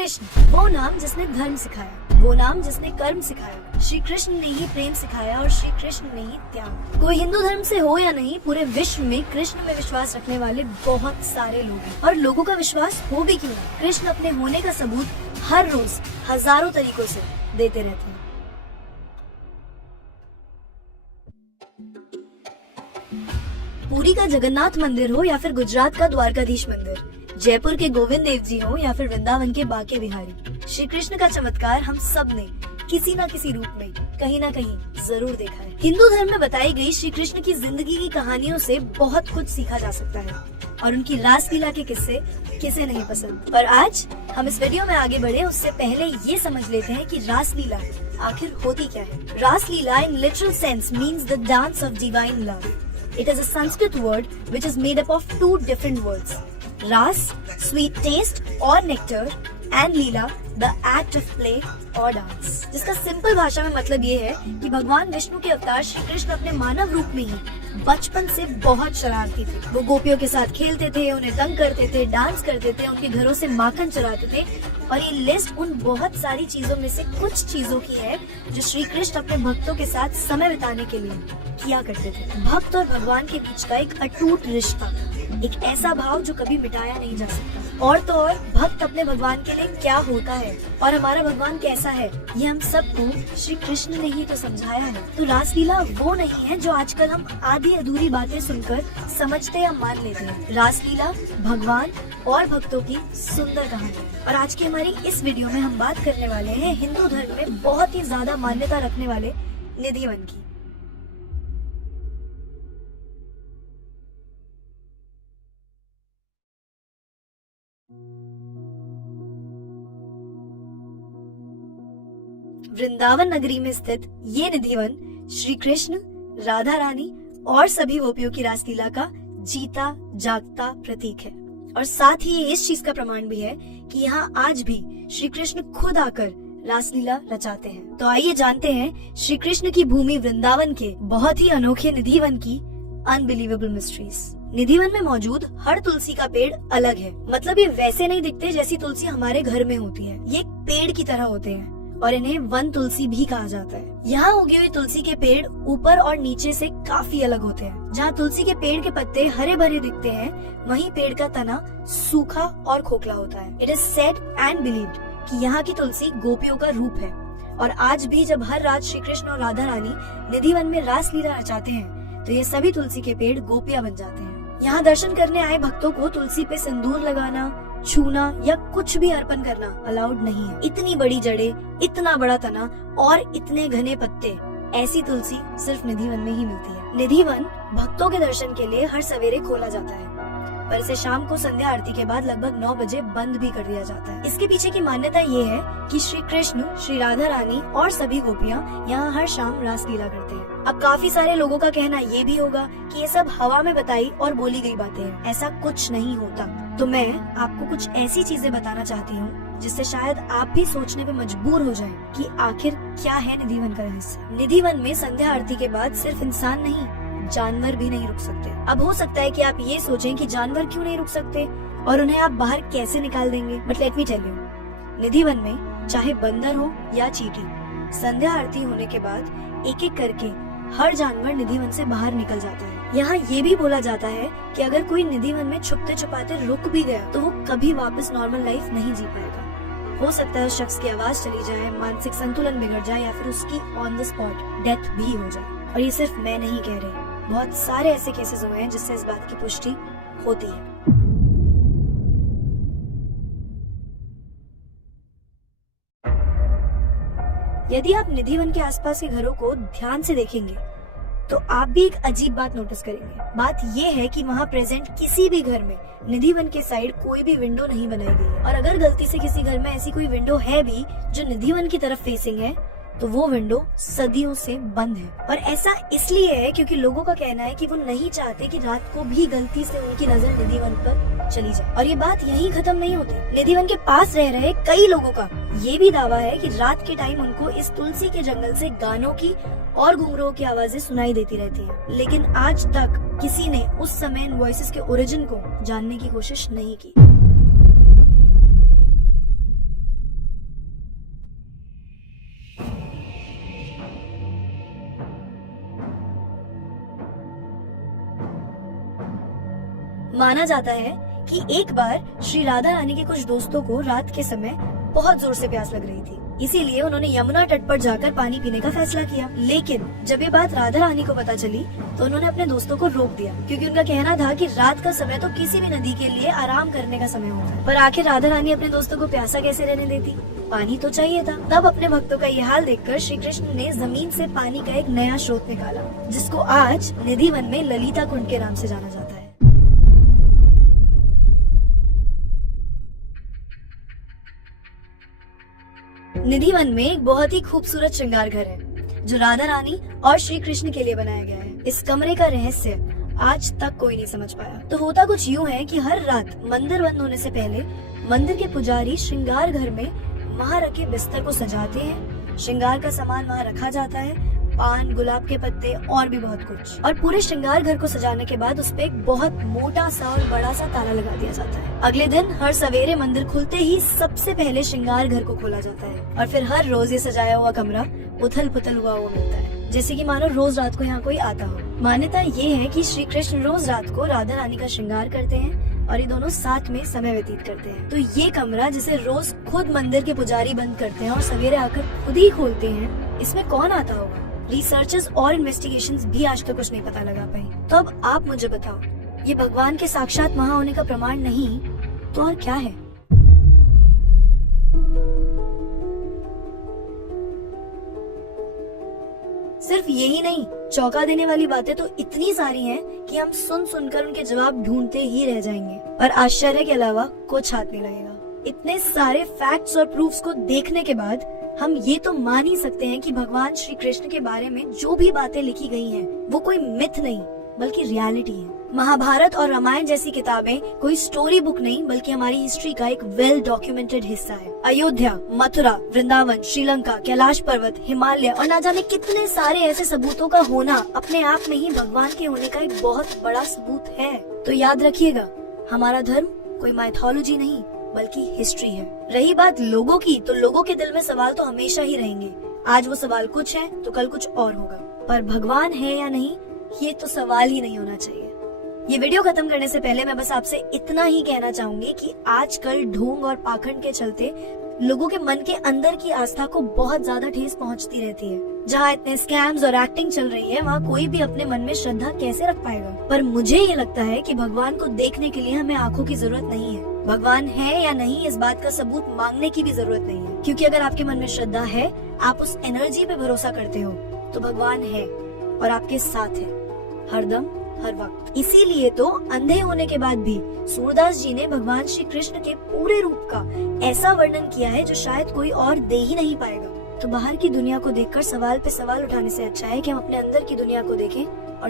कृष्ण, वो नाम जिसने धर्म सिखाया, वो नाम जिसने कर्म सिखाया। श्री कृष्ण ने ही प्रेम सिखाया और श्री कृष्ण ने ही त्याग। कोई हिंदू धर्म से हो या नहीं, पूरे विश्व में कृष्ण में विश्वास रखने वाले बहुत सारे लोग हैं। और लोगों का विश्वास हो भी क्यों नहीं, कृष्ण अपने होने का सबूत हर रोज हजारों तरीकों से देते रहते हैं। पुरी का जगन्नाथ मंदिर हो या फिर गुजरात का द्वारकाधीश मंदिर, जयपुर के गोविंद देव जी हो या फिर वृंदावन के बाके बिहारी, श्री कृष्ण का चमत्कार हम सब ने किसी न किसी रूप में कहीं ना कहीं जरूर देखा है। हिंदू धर्म में बताई गई श्री कृष्ण की जिंदगी की कहानियों से बहुत कुछ सीखा जा सकता है और उनकी रासलीला के किस्से किसे नहीं पसंद। पर आज हम इस वीडियो में आगे बढ़े उससे पहले ये समझ लेते हैं कि रासलीला आखिर होती क्या है। रासलीला in literal sense means the dance of divine love. It is a Sanskrit word which is made up of two different words. Ras, sweet taste or nectar, and Leela, the act of play or dance. जिसका simple भाषा में मतलब ये है कि भगवान विष्णु के अवतार श्री कृष्ण अपने मानव रूप में ही बचपन से बहुत शरारती थे। वो गोपियों के साथ खेलते थे, उन्हें तंग करते थे, डांस करते थे, उनके घरों से माखन चुराते थे। और ये लिस्ट उन बहुत सारी चीजों में से कुछ चीजों की है जो श्री कृष्ण अपने भक्तों के साथ समय बिताने के लिए किया करते थे। भक्त और भगवान के बीच का एक अटूट रिश्ता, एक ऐसा भाव जो कभी मिटाया नहीं जा सकता। और तो और भक्त अपने भगवान के लिए क्या होता है और हमारा भगवान कैसा है, ये हम सबको श्री कृष्ण ने ही तो समझाया है। तो रासलीला वो नहीं है जो आजकल हम आधी अधूरी बातें सुनकर समझते या मान लेते हैं। रासलीला भगवान और भक्तों की सुंदर कहानी है। और आज की हमारी इस वीडियो में हम बात करने वाले हैं हिंदू धर्म में बहुत ही ज्यादा मान्यता रखने वाले निधिवन की। वृंदावन नगरी में स्थित ये निधिवन श्री कृष्ण, राधा रानी और सभी गोपियों की रासलीला का जीता जागता प्रतीक है। और साथ ही ये इस चीज का प्रमाण भी है कि यहाँ आज भी श्री कृष्ण खुद आकर रासलीला रचाते हैं। तो आइए जानते हैं श्री कृष्ण की भूमि वृंदावन के बहुत ही अनोखे निधिवन की अनबिलीवेबल मिस्ट्रीज। निधिवन में मौजूद हर तुलसी का पेड़ अलग है। मतलब ये वैसे नहीं दिखते जैसी तुलसी हमारे घर में होती है, ये पेड़ की तरह होते हैं और इन्हें वन तुलसी भी कहा जाता है। यहाँ उगी हुई तुलसी के पेड़ ऊपर और नीचे से काफी अलग होते हैं। जहाँ तुलसी के पेड़ के पत्ते हरे भरे दिखते हैं, वहीं पेड़ का तना सूखा और खोखला होता है। It is said and believed कि यहाँ की तुलसी गोपियों का रूप है। और आज भी जब हर रात श्री कृष्ण और राधा रानी निधिवन में रासलीला रचाते हैं तो ये सभी तुलसी के पेड़ गोपियां बन जाते हैं। यहाँ दर्शन करने आए भक्तों को तुलसी पे सिंदूर लगाना, छूना या कुछ भी अर्पण करना अलाउड नहीं है। इतनी बड़ी जड़ें, इतना बड़ा तना और इतने घने पत्ते, ऐसी तुलसी सिर्फ निधिवन में ही मिलती है। निधिवन भक्तों के दर्शन के लिए हर सवेरे खोला जाता है, पर इसे शाम को संध्या आरती के बाद लगभग 9 बजे बंद भी कर दिया जाता है। इसके पीछे की मान्यता ये है कि श्री कृष्ण, श्री राधा रानी और सभी गोपियां यहाँ हर शाम रासलीला करते हैं। अब काफी सारे लोगों का कहना ये भी होगा कि ये सब हवा में बताई और बोली गई बातें हैं, ऐसा कुछ नहीं होता। तो मैं आपको कुछ ऐसी चीजें बताना चाहती हूँ जिससे शायद आप भी सोचने पे मजबूर हो जाएं कि आखिर क्या है निधिवन का रहस्य। निधिवन में संध्या आरती के बाद सिर्फ इंसान नहीं, जानवर भी नहीं रुक सकते। अब हो सकता है कि आप ये सोचें कि जानवर क्यों नहीं रुक सकते और उन्हें आप बाहर कैसे निकाल देंगे, but let me tell you, Nidhivan में चाहे बंदर हो या चींटी, संध्या आरती होने के बाद एक एक करके हर जानवर निधिवन से बाहर निकल जाता है। यहाँ ये भी बोला जाता है कि अगर कोई निधिवन में छुपते छुपाते रुक भी गया तो वो कभी वापस नॉर्मल लाइफ नहीं जी पाएगा। हो सकता है उस शख्स की आवाज चली जाए, मानसिक संतुलन बिगड़ जाए या फिर उसकी ऑन द स्पॉट डेथ भी हो जाए। और ये सिर्फ मैं नहीं कह रही, बहुत सारे ऐसे केसेस हुए हैं जिससे इस बात की पुष्टि होती है। यदि आप निधिवन के आसपास के घरों को ध्यान से देखेंगे तो आप भी एक अजीब बात नोटिस करेंगे। बात ये है कि वहाँ प्रेजेंट किसी भी घर में निधिवन के साइड कोई भी विंडो नहीं बनाई गई है। और अगर गलती से किसी घर में ऐसी कोई विंडो है भी जो निधिवन की तरफ फेसिंग है तो वो विंडो सदियों से बंद है। और ऐसा इसलिए है क्योंकि लोगों का कहना है कि वो नहीं चाहते कि रात को भी गलती से उनकी नजर निधिवन पर चली जाए। और ये बात यहीं खत्म नहीं होती। निधिवन के पास रह रहे कई लोगों का ये भी दावा है कि रात के टाइम उनको इस तुलसी के जंगल से गानों की और घुंघरूओं की आवाजें सुनाई देती रहती हैं। लेकिन आज तक किसी ने उस समय इन वॉइसेस के ओरिजिन को जानने की कोशिश नहीं की। माना जाता है कि एक बार श्री राधा रानी के कुछ दोस्तों को रात के समय बहुत जोर से प्यास लग रही थी, इसीलिए उन्होंने यमुना तट पर जाकर पानी पीने का फैसला किया। लेकिन जब ये बात राधा रानी को पता चली तो उन्होंने अपने दोस्तों को रोक दिया, क्योंकि उनका कहना था कि रात का समय तो किसी भी नदी के लिए आराम करने का समय होता है। पर आखिर राधा रानी अपने दोस्तों को प्यासा कैसे रहने देती, पानी तो चाहिए था। तब अपने भक्तों का ये हाल देखकर श्री कृष्ण ने जमीन से पानी का एक नया स्रोत निकाला, जिसको आज निधि वन में ललिता कुंड के नाम से जाना जाता है। निधि वन में एक बहुत ही खूबसूरत श्रृंगार घर है, जो राधा रानी और श्री कृष्ण के लिए बनाया गया है। इस कमरे का रहस्य आज तक कोई नहीं समझ पाया। तो होता कुछ यूँ है कि हर रात मंदिर बंद होने से पहले मंदिर के पुजारी श्रृंगार घर में वहाँ रखे बिस्तर को सजाते हैं। श्रृंगार का सामान वहाँ रखा जाता है, पान, गुलाब के पत्ते और भी बहुत कुछ। और पूरे श्रृंगार घर को सजाने के बाद उस पे एक बहुत मोटा सा और बड़ा सा ताला लगा दिया जाता है। अगले दिन हर सवेरे मंदिर खुलते ही सबसे पहले श्रृंगार घर को खोला जाता है और फिर हर रोज ये सजाया हुआ कमरा उथल पुथल हुआ मिलता है, जैसे कि मानो रोज रात को यहाँ कोई आता हो। मान्यता ये है कि श्री कृष्ण रोज रात को राधा रानी का श्रृंगार करते हैं और ये दोनों साथ में समय व्यतीत करते हैं। तो ये कमरा जिसे रोज खुद मंदिर के पुजारी बंद करते हैं और सवेरे आकर खुद ही खोलते हैं, इसमें कौन आता होगा? रिसर्चेस और इन्वेस्टिगेशंस भी आज तक कुछ नहीं पता लगा पाई। तो अब आप मुझे बताओ, ये भगवान के साक्षात वहाँ होने का प्रमाण नहीं तो और क्या है? सिर्फ यही नहीं, चौंका देने वाली बातें तो इतनी सारी हैं कि हम सुन सुनकर उनके जवाब ढूंढते ही रह जाएंगे, पर आश्चर्य के अलावा कुछ हाथ नहीं लगेगा। इतने सारे फैक्ट्स और प्रूफ्स को देखने के बाद हम ये तो मान ही सकते हैं कि भगवान श्री कृष्ण के बारे में जो भी बातें लिखी गई हैं, वो कोई मिथ नहीं बल्कि रियलिटी है। महाभारत और रामायण जैसी किताबें कोई स्टोरी बुक नहीं बल्कि हमारी हिस्ट्री का एक वेल डॉक्यूमेंटेड हिस्सा है। अयोध्या, मथुरा, वृंदावन, श्रीलंका, कैलाश पर्वत, हिमालय और ना जाने कितने सारे ऐसे सबूतों का होना अपने आप में ही भगवान के होने का एक बहुत बड़ा सबूत है। तो याद रखिएगा, हमारा धर्म कोई माइथोलॉजी नहीं बल्कि हिस्ट्री है। रही बात लोगों की, तो लोगों के दिल में सवाल तो हमेशा ही रहेंगे। आज वो सवाल कुछ है तो कल कुछ और होगा, पर भगवान है या नहीं, ये तो सवाल ही नहीं होना चाहिए। ये वीडियो खत्म करने से पहले मैं बस आपसे इतना ही कहना चाहूंगी कि आजकल ढोंग और पाखंड के चलते लोगों के मन के अंदर की आस्था को बहुत ज्यादा ठेस पहुंचती रहती है। जहाँ इतने स्कैम्स और एक्टिंग चल रही है, वहाँ कोई भी अपने मन में श्रद्धा कैसे रख पाएगा? पर मुझे ये लगता है कि भगवान को देखने के लिए हमें आंखों की जरूरत नहीं है। भगवान है या नहीं, इस बात का सबूत मांगने की भी जरूरत नहीं है, क्योंकि अगर आपके मन में श्रद्धा है, आप उस एनर्जी पे भरोसा करते हो, तो भगवान है और आपके साथ है हरदम हर वक्त। इसीलिए तो अंधे होने के बाद भी सूरदास जी ने भगवान श्री कृष्ण के पूरे रूप का ऐसा वर्णन किया है जो शायद कोई और दे ही नहीं पाएगा। तो बाहर की दुनिया को देखकर सवाल पे सवाल उठाने से अच्छा है कि हम अपने अंदर की दुनिया को देखें